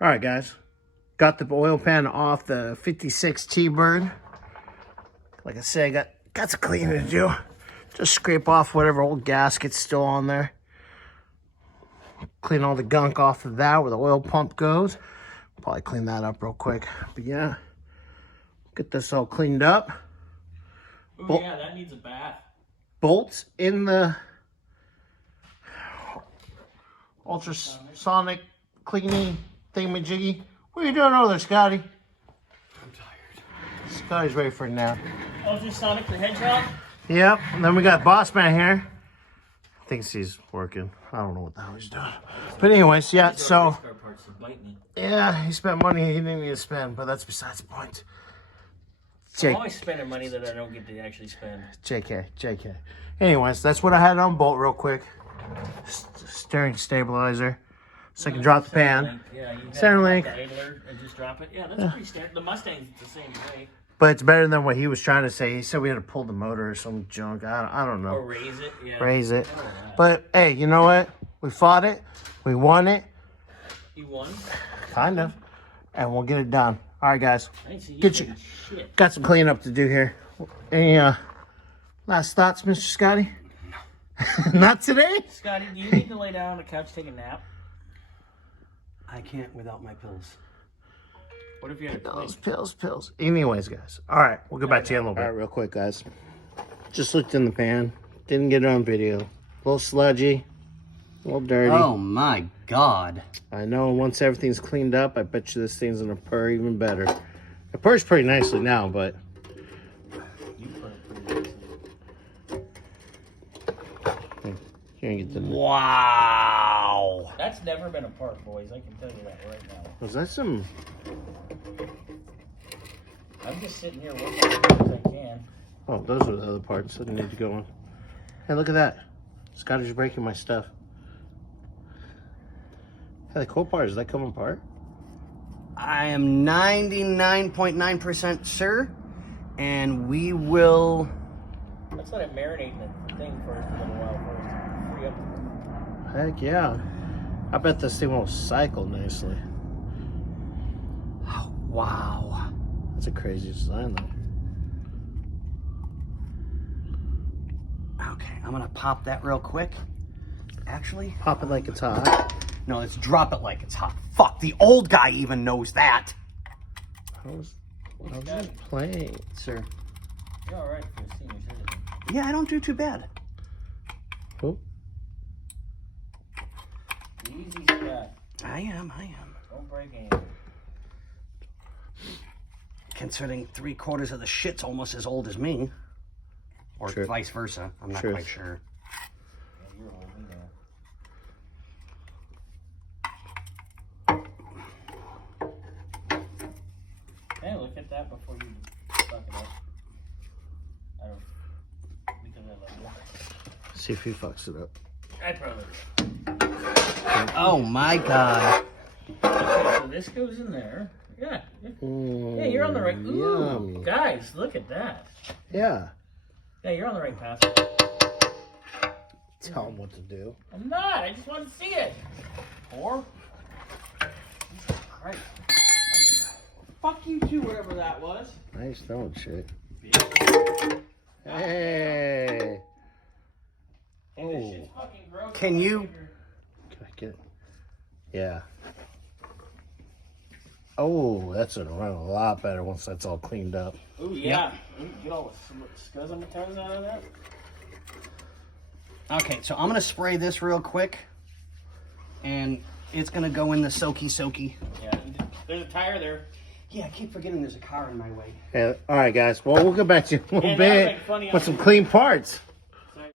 All right, guys. Got the oil pan off the 56 T-Bird. Like I said, got some cleaning to do. Just scrape off whatever old gasket's still on there. Clean all the gunk off of that where the oil pump goes. Probably clean that up real quick. But yeah, get this all cleaned up. Oh yeah, that needs a bath. Bolts in the ultrasonic cleaning thingamajiggy. What are you doing over there, Scotty? I'm tired. Scotty's ready for a nap. Ultrasonic the hedgehog? Yep, and then we got Boss Man here. Thinks he's working. I don't know what the hell he's doing. But anyways, yeah, so... Yeah, he spent money he didn't need to spend, but that's besides the point. I'm always spending money that I don't get to actually spend. JK. Anyways, that's what I had on bolt real quick. Steering stabilizer. So I can drop the pan. Yeah, you center link. The idler and just drop it. Yeah, that's pretty standard. The Mustang's the same way. But it's better than what he was trying to say. He said we had to pull the motor or some junk. I don't know. Or raise it. Yeah. Raise it. But hey, you know what? We fought it. We won it. You won? Kind of. And we'll get it done. All right, guys. Get you. Shit. Got some cleanup to do here. Any last thoughts, Mr. Scotty? No. Not today? Scotty, do you need to lay down on the couch, take a nap? I can't without my pills. What if you had a Pills. Anyways, guys. All right, we'll go back to you in a little bit. All right, real quick, guys. Just looked in the pan. Didn't get it on video. A little sludgy. A little dirty. Oh my God. I know once everything's cleaned up, I bet you this thing's gonna purr even better. It purrs pretty nicely now, but... You purr pretty nicely. Here, get the... Wow. That's never been a part, boys. I can tell you that right now. Was that some... I'm just sitting here working as much as I can. Oh, those are the other parts that need to go on. Hey, look at that. Scotty's breaking my stuff. Hey, the cool part is that coming apart? I am 99.9% sure, and we will... Let's let it marinate in the thing for a little while first. Free up. Heck yeah. I bet this thing will cycle nicely. Oh, wow. That's a crazy design, though. Okay, I'm gonna pop that real quick. Actually... Pop it like it's hot. No, let's drop it like it's hot. Fuck, the old guy even knows that. How's it playing? Sir. You're alright for a senior citizen. Yeah, I don't do too bad. Oh. Easy, Scott. I am. Don't break anything. Considering 3/4 of the shit's almost as old as me. Or Sure. vice versa. I'm not Sure. quite sure. Yeah, you're old, we know. Hey, look at that before you fuck it up. I don't... Because I love you. See if he fucks it up. I probably Oh my God. Okay, so this goes in there. Yeah. Yeah, you're on the right... Ooh, Yum. guys, look at that. Yeah. Yeah, you're on the right path. Tell him what to do. I'm not. I just want to see it. Or... Christ. Fuck you too, whatever that was. Nice throwing shit. Hey. This shit's fucking gross. Can you... Can I get it? Yeah. Oh, that's gonna run a lot better once that's all cleaned up. Ooh, yeah. Ooh, get all the scuzzy tongues out of that. Okay, so I'm gonna spray this real quick. And it's gonna go in the soaky. Yeah, there's a tire there. Yeah, I keep forgetting there's a car in my way. Yeah, all right, guys. Well, we'll go back to you in a little Yeah, that'll bit make funny with some clean parts.